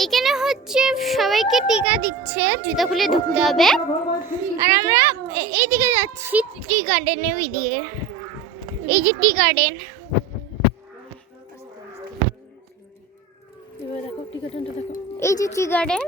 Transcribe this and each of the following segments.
এইখানে হচ্ছে সবাইকে টিকা দিচ্ছে, জুতা খুলে ঢুকতে হবে। আর আমরা এইদিকে যাচ্ছি টি গার্ডেনে, ওই দিকে। এই যে টি গার্ডেন, এই যে টি গার্ডেন।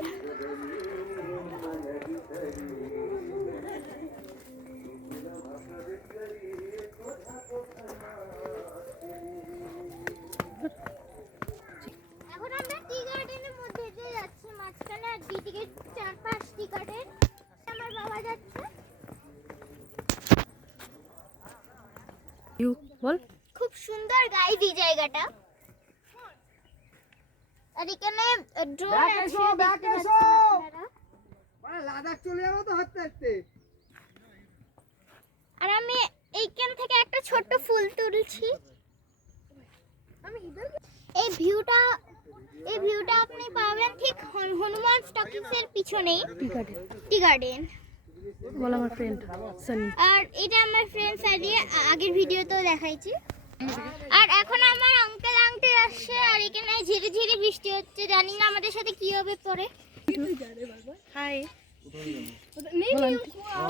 এখন আমরা টি গার্ডেনের মধ্যে দিয়ে যাচ্ছি, মাঝখানে আর দিদিকে 4-5টি গার্ডেন। আমার বাবা যাচ্ছে। বল, খুব সুন্দর গাইজ এই জায়গাটা। আর এখানে ড্রোন আছে, দেখতে পাচ্ছেন আপনারা। লাদাখ চলে যাবো তো হাঁটতে হাঁটতে। আর আমি এইখান থেকে একটা ছোট্ট ফুল তুলছি। এই ভিউটা আপনি পাবেন ঠিক হনুমান স্টকিংসের পিছনেই, টি গার্ডেন। বল আমার ফ্রেন্ড সানি। আর এটা আমার ফ্রেন্ড সানি, আগের ভিডিওতেও দেখাইছি। আর এখন আমার আঙ্কেল আন্টি আসছে, আর এখানে ঝিরি ঝিরি বৃষ্টি হচ্ছে, জানি না আমাদের সাথে কি হবে পরে। হাই,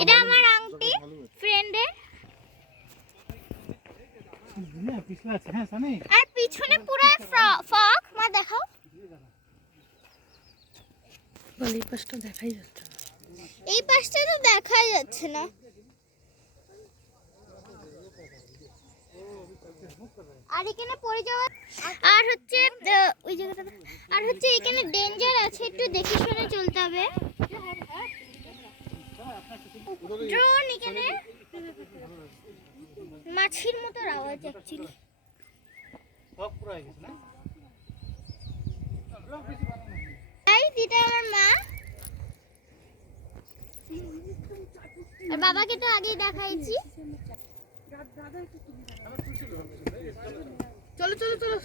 এটা আমার আন্টি ফ্রেন্ডের। আর পিছনে পুরো ফগ। মা দেখাও। বল এই পাশটা দেখাই যাচ্ছে না। এই পাশটা তো দেখাই যাচ্ছে না। আর এখানে পড়ে যাওয়া, আর হচ্ছে ওই জায়গাটা, আর হচ্ছে এখানে ডেঞ্জার আছে, একটু দেখে শুনে চলতে হবে। ড্রোন এখানে মাছির মতো আওয়াজ অ্যাকচুয়ালি। এটা আমার মা, আর বাবাকে তো আগেই দেখাইছি। চলো চলো চলো।